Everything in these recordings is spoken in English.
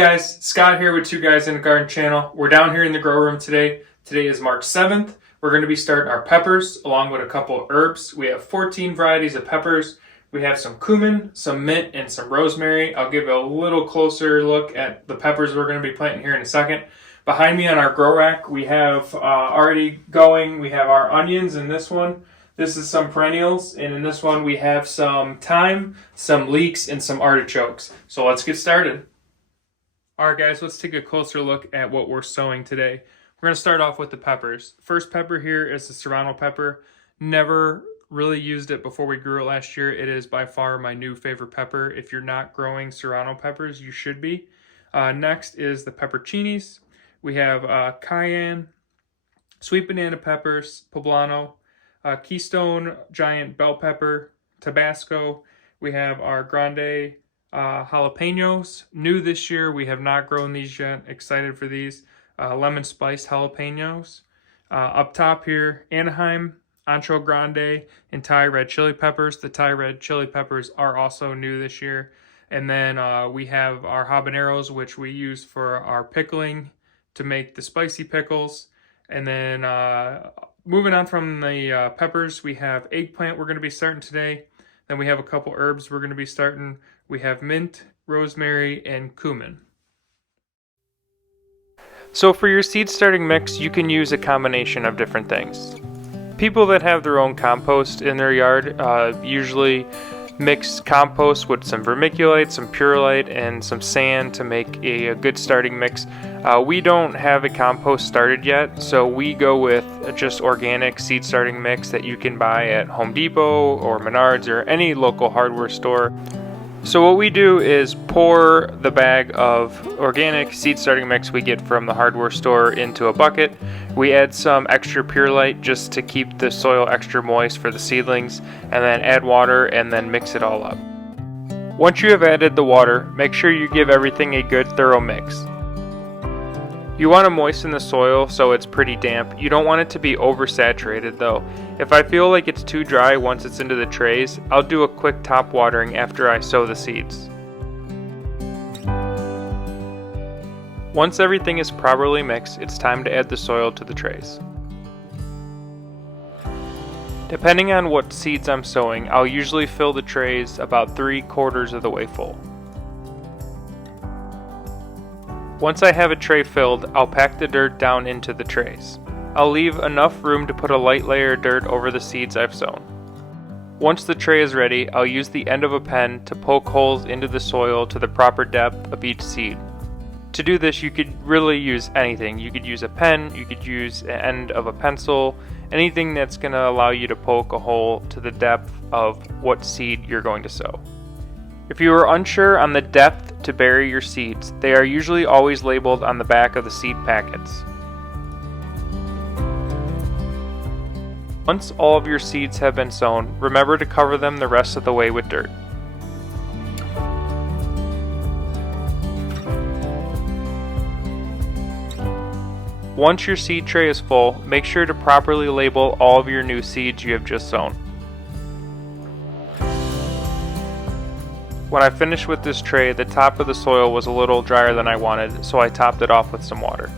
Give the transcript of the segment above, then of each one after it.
guys, Scott here with Two Guys in the Garden channel. We're down here in the grow room today. Today is March 7th. We're going to be starting our peppers along with a couple herbs. We have 14 varieties of peppers. We have some cumin, some mint, and some rosemary. I'll give a little closer look at the peppers we're going to be planting here in a second. Behind me on our grow rack, we have already going, we have our onions in this one. This is some perennials, and in this one we have some thyme, some leeks, and some artichokes. So let's get started. Alright guys, let's take a closer look at what we're sowing today. We're going to start off with the peppers. First pepper here is the serrano pepper. Never really used it before we grew it last year. It is by far my new favorite pepper. If you're not growing serrano peppers, you should be. Next is the pepperoncinis. We have cayenne, sweet banana peppers, poblano, Keystone giant bell pepper, Tabasco. We have our grande jalapenos. New this year, we have not grown these yet. Excited for these. Lemon spiced jalapenos. Up top here, Anaheim, ancho grande, and Thai red chili peppers. The Thai red chili peppers are also new this year. And then we have our habaneros, which we use for our pickling to make the spicy pickles. And then moving on from the peppers, we have eggplant we're going to be starting today. Then we have a couple herbs we're going to be starting. We have mint, rosemary, and cumin. So for your seed starting mix, you can use a combination of different things. People that have their own compost in their yard usually mix compost with some vermiculite, some perlite, and some sand to make a good starting mix. We don't have a compost started yet, so we go with just organic seed starting mix that you can buy at Home Depot or Menards or any local hardware store. So what we do is pour the bag of organic seed starting mix we get from the hardware store into a bucket. We add some extra perlite just to keep the soil extra moist for the seedlings, and then add water and then mix it all up. Once you have added the water, make sure you give everything a good thorough mix. You want to moisten the soil so it's pretty damp. You don't want it to be oversaturated though. If I feel like it's too dry once it's into the trays, I'll do a quick top watering after I sow the seeds. Once everything is properly mixed, it's time to add the soil to the trays. Depending on what seeds I'm sowing, I'll usually fill the trays about 3/4 of the way full. Once I have a tray filled, I'll pack the dirt down into the trays. I'll leave enough room to put a light layer of dirt over the seeds I've sown. Once the tray is ready, I'll use the end of a pen to poke holes into the soil to the proper depth of each seed. To do this, you could really use anything. You could use a pen, you could use the end of a pencil, anything that's going to allow you to poke a hole to the depth of what seed you're going to sow. If you are unsure on the depth to bury your seeds, they are usually always labeled on the back of the seed packets. Once all of your seeds have been sown, remember to cover them the rest of the way with dirt. Once your seed tray is full, make sure to properly label all of your new seeds you have just sown. When I finished with this tray, the top of the soil was a little drier than I wanted, so I topped it off with some water.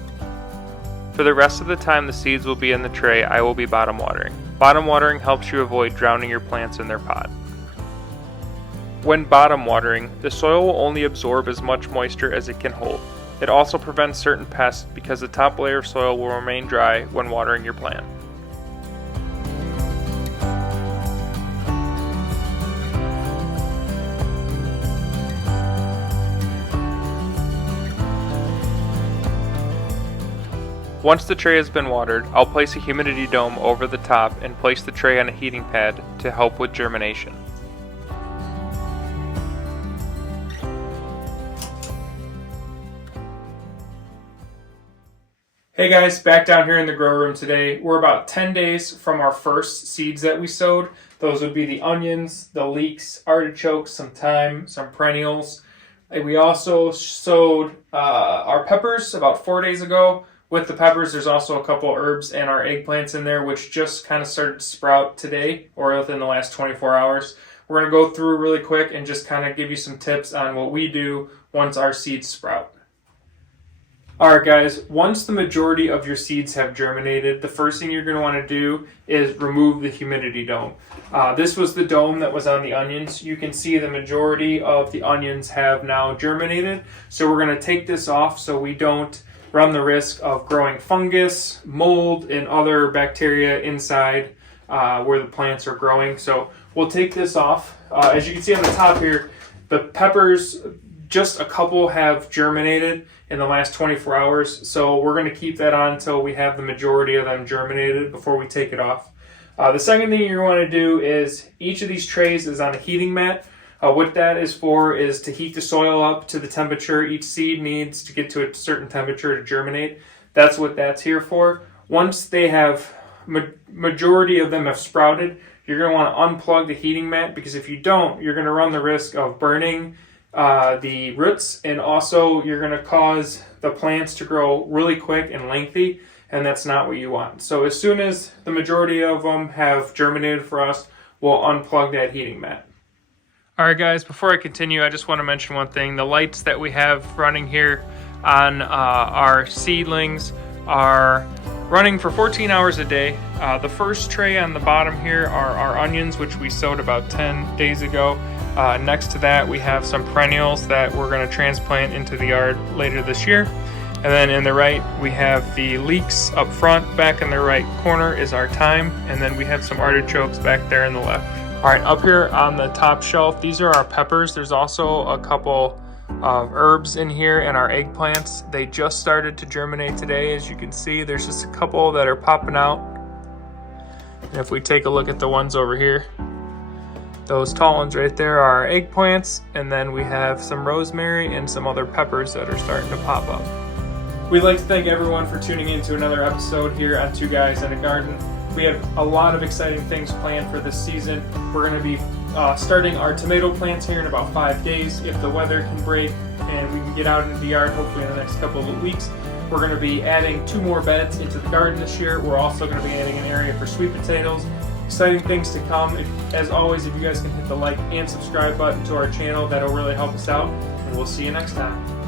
For the rest of the time the seeds will be in the tray, I will be bottom watering. Bottom watering helps you avoid drowning your plants in their pot. When bottom watering, the soil will only absorb as much moisture as it can hold. It also prevents certain pests because the top layer of soil will remain dry when watering your plant. Once the tray has been watered, I'll place a humidity dome over the top and place the tray on a heating pad to help with germination. Hey guys, back down here in the grow room today. We're about 10 days from our first seeds that we sowed. Those would be the onions, the leeks, artichokes, some thyme, some perennials. And we also sowed our peppers about 4 days ago. With the peppers, there's also a couple herbs and our eggplants in there, which just kind of started to sprout today or within the last 24 hours. We're going to go through really quick and just kind of give you some tips on what we do once our seeds sprout. Alright guys, once the majority of your seeds have germinated, the first thing you're going to want to do is remove the humidity dome. This was the dome that was on the onions. You can see the majority of the onions have now germinated. So we're going to take this off so we don't run the risk of growing fungus, mold, and other bacteria inside where the plants are growing. So we'll take this off. As you can see on the top here, the peppers, just a couple have germinated in the last 24 hours, so we're going to keep that on until we have the majority of them germinated before we take it off. The second thing you want to do is each of these trays is on a heating mat. What that is for is to heat the soil up to the temperature each seed needs to get to a certain temperature to germinate. That's what that's here for. Once they have, majority of them have sprouted, you're going to want to unplug the heating mat, because if you don't, you're going to run the risk of burning the roots, and also you're going to cause the plants to grow really quick and lengthy, and that's not what you want. So as soon as the majority of them have germinated for us, we'll unplug that heating mat. Alright guys, before I continue, I just want to mention one thing. The lights that we have running here on our seedlings are running for 14 hours a day. The first tray on the bottom here are our onions, which we sowed about 10 days ago. Next to that, we have some perennials that we're going to transplant into the yard later this year. And then in the right, we have the leeks up front. Back in the right corner is our thyme. And then we have some artichokes back there in the left. All right, up here on the top shelf, these are our peppers. There's also a couple of herbs in here and our eggplants. They just started to germinate today. As you can see, there's just a couple that are popping out. And if we take a look at the ones over here, those tall ones right there are our eggplants, and then we have some rosemary and some other peppers that are starting to pop up. We'd like to thank everyone for tuning in to another episode here on Two Guys and a Garden. We have a lot of exciting things planned for this season. We're going to be starting our tomato plants here in about 5 days. If the weather can break and we can get out into the yard, hopefully in the next couple of weeks, we're going to be adding 2 more beds into the garden this year. We're also going to be adding an area for sweet potatoes. Exciting things to come. As always, if you guys can hit the like and subscribe button to our channel, that'll really help us out. And we'll see you next time.